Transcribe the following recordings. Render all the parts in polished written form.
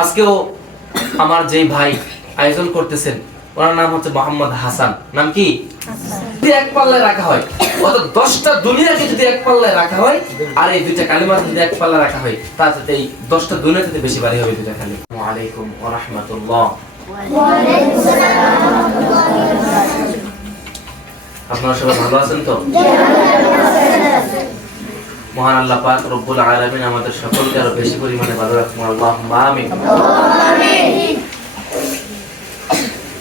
আজকেও আমার যে ভাই আয়োজন করতেছেন ওনার নাম হচ্ছে মোহাম্মদ হাসান। নাম কি? যদি এক পাল্লায় রাখা হয়, অর্থাৎ 10টা দুনিয়াকে যদি এক পাল্লায় রাখা হয় আর এই দুইটা কালিমা যদি এক পাল্লায় রাখা হয়, তাতে এই 10টা দুনিয়া থেকে বেশি ভারী হবে দুইটা কালিমা। আসসালামু আলাইকুম ওয়া রাহমাতুল্লাহ। ওয়া আলাইকুম আসসালাম ওয়া রাহমাতুল্লাহ। আপনারা সবাই ভালো আছেন তো? মহান আল্লাহ পাক রব্বুল আলামিন আমাদের সকলকে আরো বেশি পরিমাণে ভালো রাখুন, আল্লাহুম্মা আমিন। আমিন।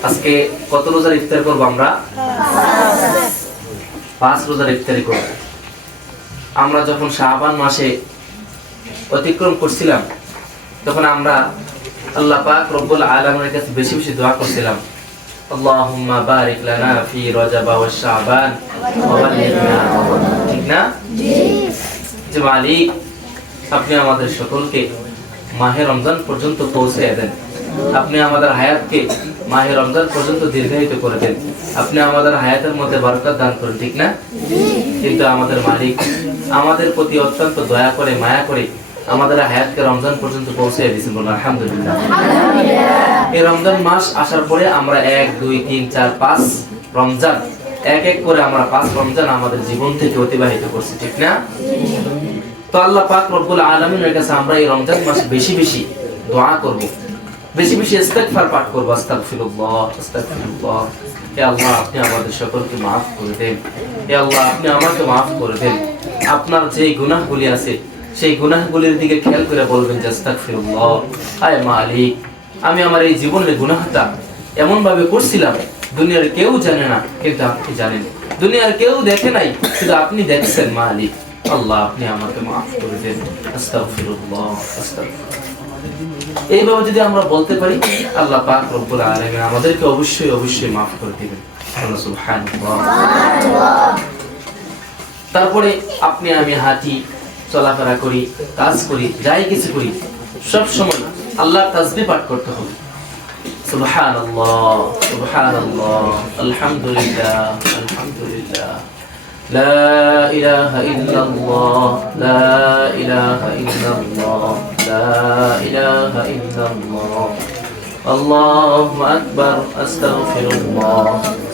আজকে কত রোজার ইফতার করব আমরা? 5 রোজার ইফতারি করব। আমরা যখন শাবান মাসে অতিক্রম করছিলাম তখন আমরা আল্লাহ পাক রব্বুল আলামিনের কাছে বেশি বেশি দোয়া করছিলাম, আল্লাহুম্মা বারিক লানা ফি রজব ওয়া শাবান ওয়া বাল্লিগনা। ঠিক না? জি। যে মালিক, আপনি আমাদের সকলকে মাহে রমজান পর্যন্ত পৌঁছে দেন, আপনি আমাদের হায়াতকে মাহে রমজান পর্যন্ত দীর্ঘায়িত করে দেন, আপনি আমাদের হায়াতের মধ্যে বরকত দান করেন। ঠিক না? কিন্তু আমাদের মালিক আমাদের প্রতি অত্যন্ত দয়া করে মায়া করে আমাদের হায়াতকে রমজান পর্যন্ত পৌঁছে দিয়েছেন। বলুন আলহামদুলিল্লাহ। এই রমজান মাস আসার পরে আমরা 1 2 3 4 5 রমজান এক এক করে আমরা 5 রমজান আমাদের জীবন থেকে অতিবাহিত করছি। ঠিক না? তো আল্লাহ পাক রব্বুল আলামিনের কাছে আমরা এই রমজান মাসে বেশি বেশি দোয়া করব, বেশি বেশি ইস্তিগফার পাঠ করব। আস্তাগফিরুল্লাহ আস্তাগফিরুল্লাহ। হে আল্লাহ, আপনি আমাদের সকলকে maaf করে দেন। হে আল্লাহ, আপনি আমাকে maaf করে দেন। আপনার যে গুনাহগুলি আছে সেই গুনাহগুলির দিকে খেয়াল করে বলবেন যে আস্তাগফিরুল্লাহ। আয় মালিক, আমি আমার এই জীবনের গুনাহটা এমন ভাবে করছিলাম দুনিয়ার কেউ জানে না, কিন্তু আপনি জানেন। দুনিয়ার কেউ দেখে নাই, শুধু আপনি দেখছেন মালিক। আল্লাহ, আপনি আমাকে maaf করে দেন। আস্তাগফিরুল্লাহ আস্তাগফিরুল্লাহ। এইভাবে যদি আমরা বলতে পারি, আল্লাহ পাক রব্বুল আলামিন আমাদেরকে অবশ্যই অবশ্যই maaf করে দিবেন। সুবহানাল্লাহ। তারপরে আপনি আমি হাঁটি, চলাফেরা করি, কাজ করি, যাই কিছু করি, সব সময় আল্লাহর তাসবিহ পাঠ করতে হবে। সুবহানাল্লাহ সুবহানাল্লাহ, আলহামদুলিল্লাহ আলহামদুলিল্লাহ, লা ইলাহা ইল্লাল্লাহ লা ইলাহা ইল্লাল্লাহ লা ইলাহা ইল্লাল্লাহ, আল্লাহু আকবার, আস্তাগফিরুল্লাহ,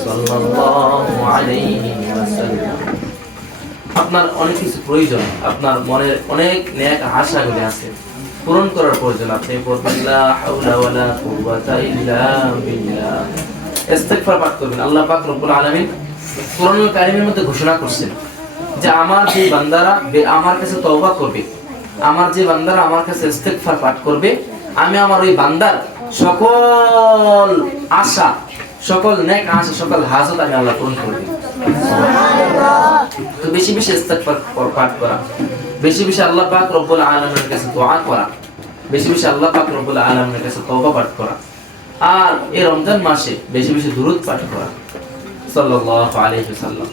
সাল্লাল্লাহু আলাইহি ওয়াসাল্লাম। আপনার অনেক কিছু প্রয়োজন, আপনার মনের অনেক নেক আশাগুলি আছে, পূরণ করার প্রয়োজন। আপনি বলবেন লা হাওলা ওয়ালা কুওয়াতা ইল্লা বিল্লাহ, ইস্তিগফার পাঠ করবেন। আল্লাহ পাক রব্বুল আলামিন কোরআনুল কারীমের মধ্যে ঘোষণা করছেন যে আমার যে বান্দারা আমার কাছে তওবা করবে, আমার যে বান্দারা আমার কাছে ইস্তিগফার পাঠ করবে, আমি আমার ওই বান্দার সকল আশা, সকল নেক আশা, সকল হাজত আমি আল্লাহ পূরণ করে দেব। তো বেশি বেশি ইস্তিগফার পাঠ করা, বেশি বেশি আল্লাহ পাক রব্বুল আলামিনের কাছে দোয়া করা, বেশি বেশি আল্লাহ পাক রব্বুল আলামিনের কাছে তওবা পাঠ করা, আর এই রমজান মাসে বেশি বেশি দুরূদ পাঠ করা। সাল্লাল্লাহু আলাইহি ওয়াসাল্লাম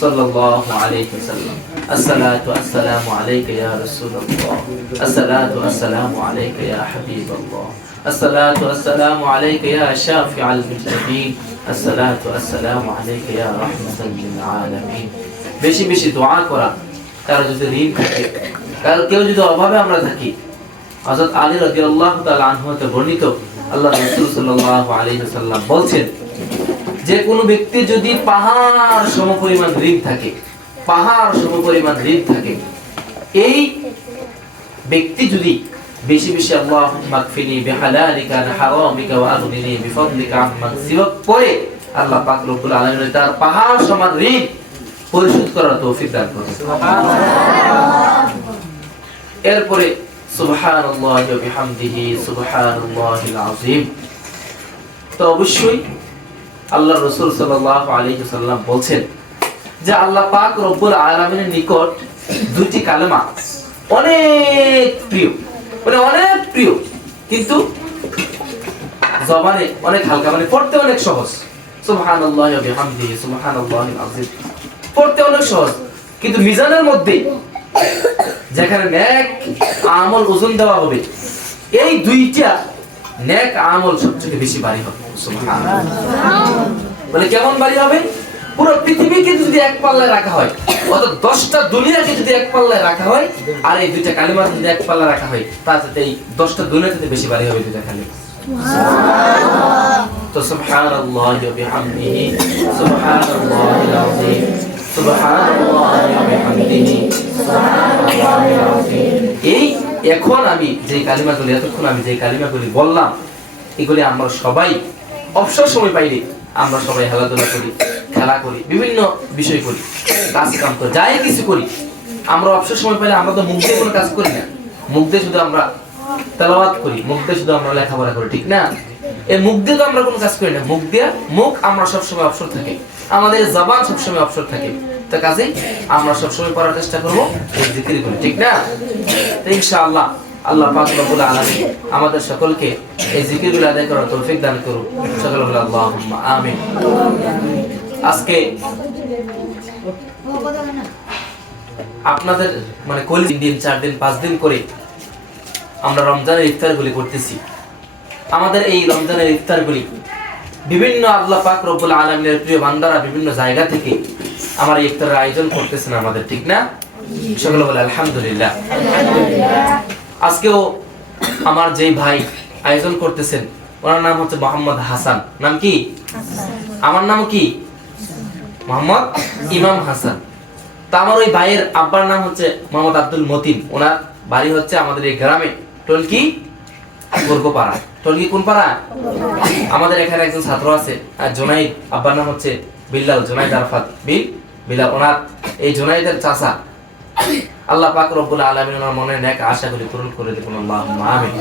সাল্লাল্লাহু আলাইহি ওয়াসাল্লাম, আসসালাতু আসসালামু আলাইকা ইয়া রাসূলুল্লাহ, আসসালাতু আসসালামু আলাইকা ইয়া হাবিবাল্লাহ, আসসালাতু আসসালামু আলাইকা ইয়া শাফিআল মুজতাবিন, আসসালাতু আসসালামু আলাইকা ইয়া রাহমাতাল লিল আলামিন। বেশি বেশি দোয়া করা। কারো যদি ঋণ থাকে, কারো কেউ যদি অভাবে আমরা থাকি, হযরত আলী রাদিয়াল্লাহু তাআলা আনহু হতে বর্ণিত, আল্লাহ রাসূল সাল্লাল্লাহু আলাইহি ওয়াসাল্লাম বলেন যে কোনো ব্যক্তি যদি পাহাড় সমপরিমাণ ঋণ থাকে, পাহাড় সমপরিমাণ ঋণ থাকে, এই ব্যক্তি যদি বেশি বেশি আল্লাহুম্মা আকফিনি বিহালালিকা আন হারামিকা ওয়া আগনিনি বিফadলিকা আম্মান সিওয়াক পড়ে, আল্লাহ পাক রব্বুল আলামিন তার পাহাড় সমান ঋণ পরিশোধ করার তৌফিক দান করেন। সুবহানাল্লাহ। এরপরে সুবহানাল্লাহি ওয়া বিহামদিহি সুবহানাল্লাহিল আযীম। তো অবশ্যই আল্লাহ রাসূল সাল্লাল্লাহু আলাইহি ওয়াসাল্লাম বলেন যে আল্লাহ পাক রব্বুল আলামিনের নিকট দুটি কালেমা অনেক প্রিয়, মানে অনেক প্রিয়, কিন্তু জবানে অনেক হালকা, মানে পড়তে অনেক সহজ। সুবহানাল্লাহি ওয়া বিহামদিহি সুবহানাল্লাহিল আযীম পড়তে অনেক সহজ, কিন্তু মিজানের মধ্যে যেখানে নেক আমল ওজন দেওয়া হবে, এই দুইটা নেক আমল সবচেয়ে বেশি ভারী হবে। সুবহানাল্লাহ। বলে কেমন ভারী হবে? পুরো পৃথিবীকে যদি এক পাল্লায় রাখা হয়, অর্থাৎ 10টা দুনিয়াকে যদি এক পাল্লায় রাখা হয়, আর এই দুইটা কালিমা যদি এক পাল্লায় রাখা হয়, তাতে এই 10টা দুনিয়া থেকে বেশি ভারী হবে দুইটা কালিমা। তো সুবহানাল্লাহি ওয়া বিহামদিহি, সুবহানাল্লাহিল আযীম, সুবহানাল্লাহি ওয়া বিহামদিহি, সুবহানাল্লাহিল আযীম। এই এখন আমি যে কালিমাগুলি, এতক্ষণ আমি যে কালিমাগুলি বললাম, এগুলি আমরা সবাই অবসর সময় পাইলে আমরা সবাই খেলাধুলা করি, খেলা করি, বিভিন্ন বিষয় করি, কাজ কাম করি, যাই কিছু করি। আমরা অবসর সময় পাইলে আমরা তো মুখ দিয়ে কোনো কাজ করি না, মুখ দিয়ে শুধু আমরা তেলাওয়াত করি, মুখ দিয়ে শুধু আমরা লেখাপড়া করি, ঠিক না? এই মুখ দিয়ে তো আমরা কোনো কাজ করি না, মুখ আমরা সবসময় অবসর থাকে, আমাদের জবান সবসময় অবসর থাকে। তো কাজেই আমরা সবসময় পড়ার চেষ্টা করবো এই জিকিরগুলো, ঠিক না? তো ইনশাআল্লাহ আল্লাহ পাক রব্বুল আলামিন আমাদের সকলকে এই জিকিরগুলো আদায় করার তৌফিক দান করুন। সকলে বলে আল্লাহুম্মা আমিন। আজকে আপনাদের মানে কলি 3 দিন 4 দিন 5 দিন করে আমরা রমজানের ইফতারগুলি করতেছি। আমাদের এই রমজানের ইফতারগুলি বিভিন্ন আল্লাহ পাক রব্বুল আলামিনের প্রিয় বান্দারা বিভিন্ন জায়গা থেকে আমার এই ইফতারের আয়োজন করতেছেন আমাদের, ঠিক না? সকলে বলে আলহামদুলিল্লাহ। আজকেও আমার যেই ভাই আয়োজন করতেছেন ওনার নাম হচ্ছে মোহাম্মদ হাসান। নাম কি? আমার নাম কি? মোহাম্মদ ইমাম হাসান। তা আমার ওই ভাইয়ের আব্বার নাম হচ্ছে মোহাম্মদ আব্দুল মতিন। ওনার বাড়ি হচ্ছে আমাদের এই গ্রামে টলকি বর্গপাড়া। টলকি কোন পাড়া? আমাদের এখানে একজন ছাত্র আছে জোনাইদ, আব্বার নাম হচ্ছে বিল্লাল, জোনাইদ আরফাত বিল্লাল। ওনার এই জোনাইদের চাচা। আল্লাহ পাক রব্বুল আলামিন ওনার মনে নেক আশাগুলি পূরণ করে দেখুন, আল্লাহুম্মা আমিন।